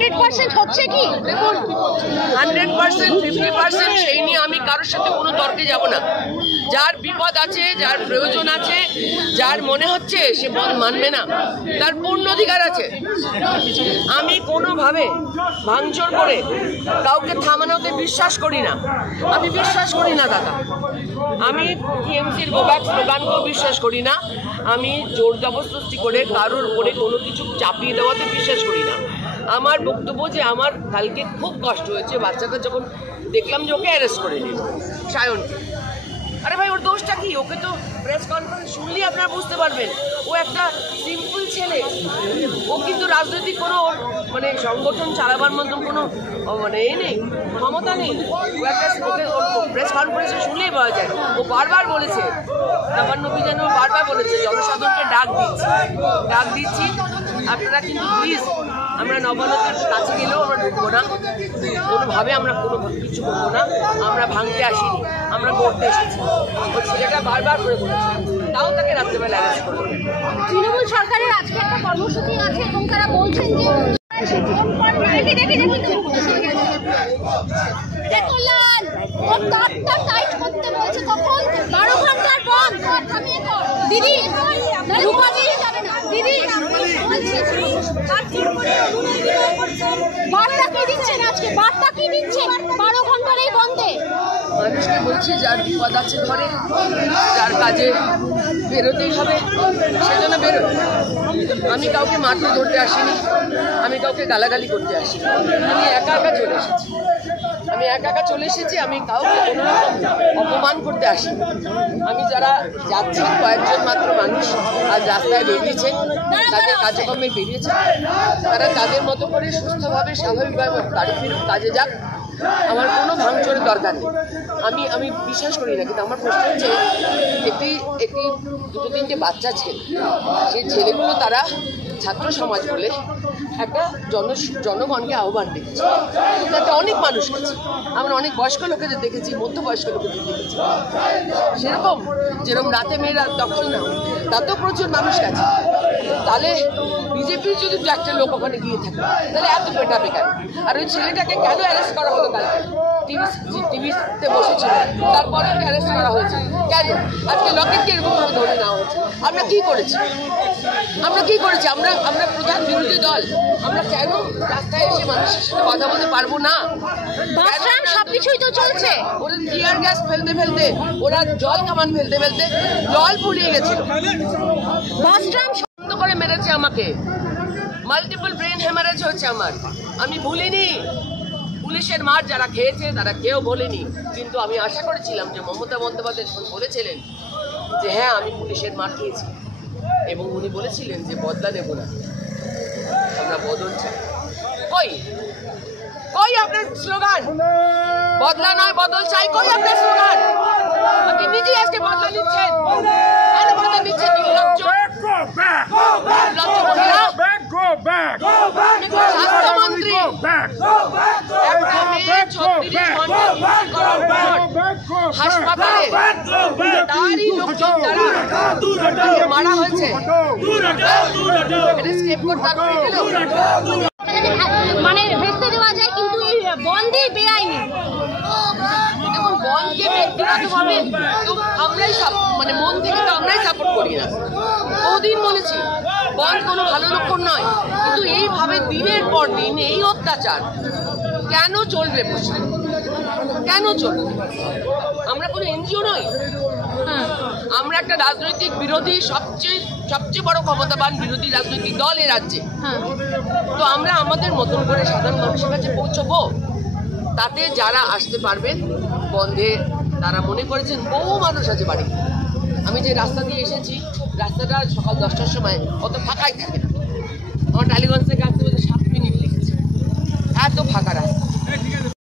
100% হচ্ছে কি? দেখুন 100% 50% সেই নিয়ে আমি কারোর সাথে কোনো তর্কে যাব না। যার বিপদ আছে, যার প্রয়োজন আছে, যার মনে হচ্ছে সে বন্ধ মানবে না, তার পূর্ণ অধিকার আছে। আমি কোনোভাবে ভাঙচুর করে কাউকে থামানোতে বিশ্বাস করি না। আমি বিশ্বাস করি না দাদা। আমি টিএমসির গোব্যাক স্লোগানকেও বিশ্বাস করি না। আমি জোর জবরদস্তি করে কারোর উপরে কোনো কিছু চাপিয়ে দেওয়াতে বিশ্বাস করি না। আমার বক্তব্য যে আমার কালকে খুব কষ্ট হয়েছে বাচ্চাটা যখন দেখলাম যে ওকে অ্যারেস্ট করে নিল সায়নকে। আরে ভাই ওর দোষটা কি? ওকে তো প্রেস কনফারেন্স শুনলেই আপনারা বুঝতে পারবেন ও একটা সিম্পল ছেলে। ও কিন্তু রাজনৈতিক কোনো মানে সংগঠন চালাবার মতন কোনো মানে নেই, ক্ষমতা নেই। ও একটা প্রেস কনফারেন্সে শুনলেই বলা যায়। ও বারবার বলেছে, নবান্ন অভিযানে ও বারবার বলেছে জনসাধারণকে ডাক দিচ্ছি আপনারা কিন্তু প্লিজ, আমরা নবান্নদের কাছে গেলেও আমরা ঢুকবো না, কোনোভাবে আমরা কোনো কিছু করবো না, আমরা ভাঙতে আসিনি, আমরা করতে এসেছি। ওই ছেলেটা বারবার করে বলেছে, তাও তাকে রাত্রেবেলা অ্যারেস্ট করবে। তৃণমূল সরকারের আজকে একটা কর্মসূচি আছে এবং তারা বলছেন যে টাইট করতে বলছে। কখন 12 ঘন্টার বন্ধ দিদি যাবে না দিদি, বার্তা কি দিচ্ছেন আজকে? বার্তা কি দিচ্ছেন 12 ঘন্টার এই বন্ধে? মানুষকে বলছি যার বিপদ আছে ঘরে, যার কাজে বেরোতেই হবে সেজন্য বেরোয়। আমি কাউকে মারতে ধরতে আসিনি, আমি কাউকে গালাগালি করতে আসিনি। আমি একা চলে এসেছি। আমি কাউকে কোনোরকম অপমান করতে আসিনি। আমি যারা যাচ্ছি কয়েকজন মাত্র মানুষ আজ রাস্তায় বেরিয়েছে, তাদের কাজকর্মে বেরিয়েছে, তারা তাদের মতো করে সুস্থভাবে স্বাভাবিকভাবে বাড়ি ফিরুক, কাজে যাক। আমার কোনো ভাঙচুরের দরকার নেই। আমি বিশ্বাস করি না। কিন্তু আমার প্রশ্ন হচ্ছে একটি 2-3টে বাচ্চা ছেলে, সেই ছেলেগুলো তারা ছাত্র সমাজ বলে একটা জনগণকে আহ্বান দেখেছি। তাতে অনেক মানুষ গেছে, আমরা অনেক বয়স্ক লোকেদের দেখেছি, মধ্যবয়স্ক লোকেদের দেখেছি। যেরকম রাতে মেয়েরা দখল না, তাতেও প্রচুর মানুষ গেছে। তাহলে বিজেপির যদি একটা লোক ওখানে গিয়ে থাকে তাহলে এত পেটা বেকার। আর ওই ছেলেটাকে কেন অ্যারেস্ট করা হলো? কালকে টিভিতে বসেছিল, তারপরে অ্যারেস্ট করা হয়েছে কেন? আজকে লকেটকে এরকমভাবে ধরে নেওয়া হচ্ছে। আমরা কি করেছি? আমরা প্রধান বিরোধী দল, আমরা কেন রাস্তায় এসে মানুষের সাথে কথা বলতে পারবো না? সবকিছুই তো চলছে। ওরা টিয়ার গ্যাস ফেলতে ওরা জল কামান ফেলতে জল পুড়িয়ে গেছিল। বন্ধ করে মেরেছে আমাকে, মাল্টিপল ব্রেন হ্যামারেজ হয়েছে আমার। আমি ভুলিনি পুলিশের মার যারা খেয়েছে তারা কেউ বলেনি। কিন্তু আমি আশা করেছিলাম যে মমতা বন্দ্যোপাধ্যায় বলেছিলেন যে হ্যাঁ আমি পুলিশের মার খেয়েছি, এবং উনি বলেছিলেন যে বদলা নেব না, আমরা বদল চাই। কই আপনার স্লোগান? বদলা নয় বদল চাই। কই আপনার স্লোগান? আপনি নিজেই আজকে বদলা নিচ্ছেন। কেন বদলা নিচ্ছেন? স্বাস্থ্যমন্ত্রী একটা মেয়ে 36 ঘন্টা করার পর হাসপাতালে তারই লোকজন যারা মারা হয়েছে মানে ভেস্তে দেওয়া যায়, কিন্তু এই বন্ধই বেআইনি। দেখুন বন্ধকে ব্যক্তিগতভাবে আমরাই মানে মন থেকে তো আমরাই সাপোর্ট করি না। বহুদিন বলেছি বন্ধ কোনো ভালো লক্ষণ নয়, কিন্তু এইভাবে দিনের পর দিন এই অত্যাচার কেন চলবে? কেন চলবে? আমরা কোনো এনজিও নই, আমরা একটা রাজনৈতিক বিরোধী সবচেয়ে বড় ক্ষমতাবান বিরোধী রাজনৈতিক দল এ রাজ্যে। তো আমরা আমাদের মতন করে সাধারণ মানুষের কাছে পৌঁছবো। তাতে যারা আসতে পারবেন বন্ধে, তারা মনে করেছেন বহু মানুষ আছে বাড়ি। আমি যে রাস্তা দিয়ে এসেছি, রাস্তাটা সকাল 10টার সময় অত ফাঁকাই থাকে না। আমার টালিগঞ্জ থেকে আসতে 7 মিনিট লেগেছে, এত ফাঁকা রাস্তা।